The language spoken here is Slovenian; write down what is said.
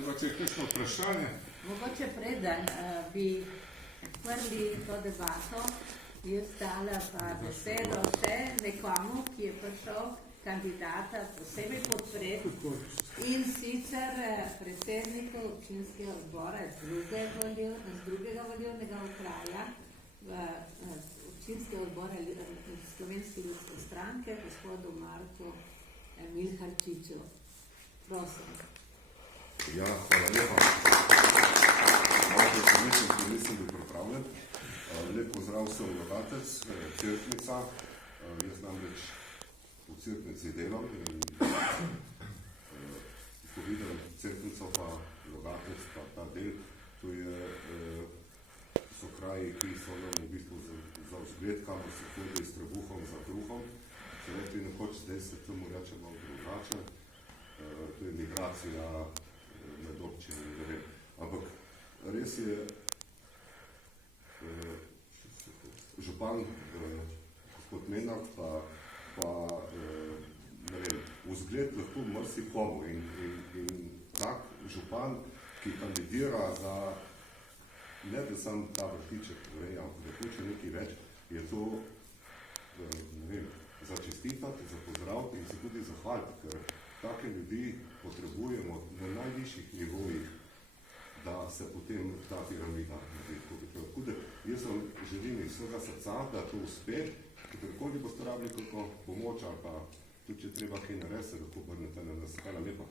Mogoče je kakšno vprašanje? Mogoče preden bi odprli to debato, jaz dala pa besedo še nekomu, ki je prišel kandidata posebej podpred, in sicer predsedniku občinskega odbora z drugega volilnega okraja občinskega odbora Slovenske ljudske stranke, gospodu Marku Milharčiču. Prosim. Ja, hvala lepa. Malo nisem bil pripravljen. Lep pozdrav vsem vladatec, Cerknica. Jaz namreč v Cerknici delam in ko vidim Cerknico pa vladatec pa ta del, to so kraji, ki so nam v bistvu za vzgled, kamor se hodi s trebuhom za kruhom. Se rekli nekoč, zdaj se temu reče malo drugače. To je migracija med občinami, ne vem. Ampak res je župan gospod Menard pa ne vem, vzgled lahko marsikomu in tak župan, ki kandidira za ne da sam ta vrtiček, ampak da hoče nekaj več, je to ne vem, za čestitati, za pozdraviti in se tudi zahvaliti, ker take ljudi potrebujemo na najvišjih nivojih, da se potem ta piramida naredi. Tako da jaz vam želim iz svega srca, da to uspe, katerkoli boste rabili kako pomoč ali pa tudi, če treba kaj narediti, se lahko obrnete na nas. Hvala lepa.